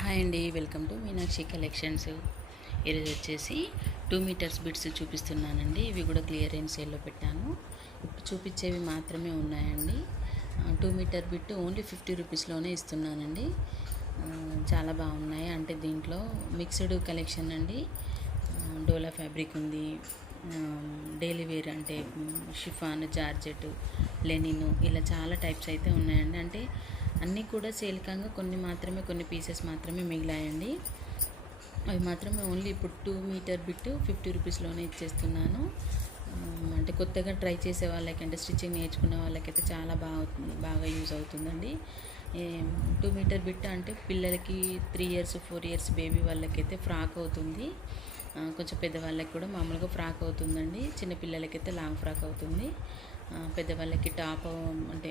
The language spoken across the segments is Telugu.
హాయ్ అండి, వెల్కమ్ టు మీనాక్షి కలెక్షన్స్. ఈరోజు వచ్చేసి 2 మీటర్స్ బిట్స్ చూపిస్తున్నానండి. ఇవి కూడా క్లియరెన్స్ సేల్లో పెట్టాను. ఇప్పుడు చూపించేవి మాత్రమే ఉన్నాయండి. 2 మీటర్ బిట్ ఓన్లీ 50 రూపీస్లోనే ఇస్తున్నానండి. చాలా బాగున్నాయి. అంటే దీంట్లో మిక్స్డ్ కలెక్షన్ అండి. డోలా ఫ్యాబ్రిక్ ఉంది, డైలీ వేర్ అంటే షిఫాన్, జార్జెట్, లెనిన్, ఇలా చాలా టైప్స్ అయితే ఉన్నాయండి. అంటే అన్నీ కూడా సేల్కంగా కొన్ని పీసెస్ మాత్రమే మిగిలాయండి. అవి మాత్రమే ఓన్లీ ఇప్పుడు 2 మీటర్ బిట్ 50 రూపీస్లోనే ఇచ్చేస్తున్నాను. అంటే కొత్తగా ట్రై చేసే వాళ్ళకి, అంటే స్టిచ్చింగ్ నేర్చుకునే వాళ్ళకైతే చాలా బాగా యూజ్ అవుతుందండి. 2 మీటర్ బిట్ అంటే పిల్లలకి 3 ఇయర్స్ 4 ఇయర్స్ బేబీ వాళ్ళకైతే ఫ్రాక్ అవుతుంది. కొంచెం పెద్దవాళ్ళకి కూడా మామూలుగా ఫ్రాక్ అవుతుందండి. చిన్నపిల్లలకైతే లాంగ్ ఫ్రాక్ అవుతుంది. పెద్దవాళ్ళకి టాప్ అంటే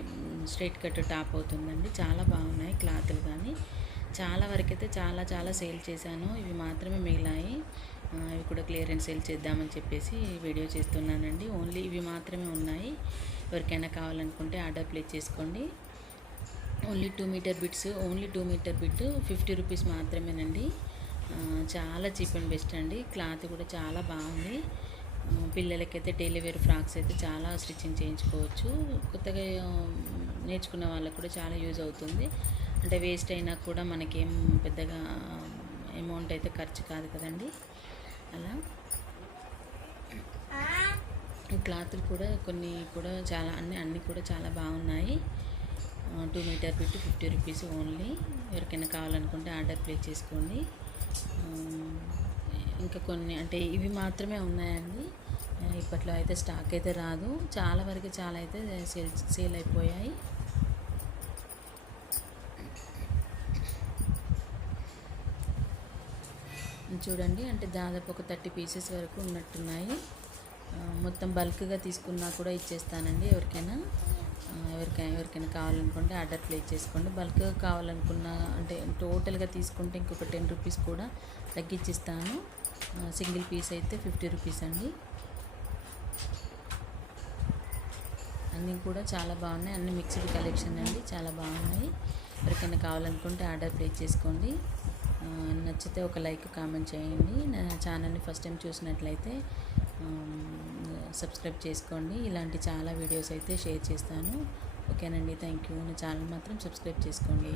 స్ట్రైట్ కట్ టాప్ అవుతుందండి. చాలా బాగున్నాయి క్లాతులు కానీ. చాలా వరకైతే చాలా సేల్ చేశాను. ఇవి మాత్రమే మిగిలాయి. ఇవి కూడా క్లియరెన్స్ సేల్ చేద్దామని చెప్పేసి వీడియో చేస్తున్నానండి. ఓన్లీ ఇవి మాత్రమే ఉన్నాయి. ఎవరికైనా కావాలనుకుంటే ఆర్డర్ ప్లేస్ చేసుకోండి. Only 2 metre bits, only 2 metre bit 50 rupees మాత్రమేనండి. చాలా చీప్ అండ్ బెస్ట్ అండి. క్లాత్ కూడా చాలా బాగుంది. పిల్లలకైతే డైలీ వేర్ ఫ్రాక్స్ అయితే చాలా స్టిచ్చింగ్ చేయించుకోవచ్చు. కొత్తగా నేర్చుకున్న వాళ్ళకు కూడా చాలా యూజ్ అవుతుంది. అంటే వేస్ట్ అయినా కూడా మనకేం పెద్దగా అమౌంట్ అయితే ఖర్చు కాదు కదండి. అలా క్లాతులు కూడా కొన్ని కూడా చాలా అన్నీ కూడా చాలా బాగున్నాయి. 2 మీటర్ బిట్ 50 రూపీస్ ఓన్లీ. ఎవరికైనా కావాలనుకుంటే ఆర్డర్ ప్లేస్ చేసుకోండి. ఇంకా కొన్ని అంటే ఇవి మాత్రమే ఉన్నాయండి. ఇప్పట్లో అయితే స్టాక్ అయితే రాదు. చాలా వరకు చాలా అయితే సేల్ అయిపోయాయి. చూడండి, అంటే దాదాపు ఒక 30 పీసెస్ వరకు ఉన్నట్టున్నాయి. మొత్తం బల్క్గా తీసుకున్నా కూడా ఇచ్చేస్తానండి. ఎవరికైనా కావాలనుకుంటే ఆర్డర్ ప్లేస్ చేసుకోండి. బల్క్గా కావాలనుకున్నా అంటే టోటల్గా తీసుకుంటే ఇంకొక 10 రూపీస్ కూడా తగ్గించిస్తాను. సింగిల్ పీస్ అయితే 50 రూపీస్ అండి. అన్నీ కూడా చాలా బాగున్నాయి. అన్ని మిక్స్డ్ కలెక్షన్ అండి, చాలా బాగున్నాయి. ఎవరికైనా కావాలనుకుంటే ఆర్డర్ ప్లేస్ చేసుకోండి. నచ్చితే ఒక లైక్, కామెంట్ చేయండి. నా ఛానల్ని ఫస్ట్ టైం చూసినట్లయితే సబ్స్క్రైబ్ చేసుకోండి. ఇలాంటి చాలా వీడియోస్ అయితే షేర్ చేస్తాను. ఓకేనండి, థ్యాంక్ యూ. నా ఛానల్ మాత్రం సబ్స్క్రైబ్ చేసుకోండి.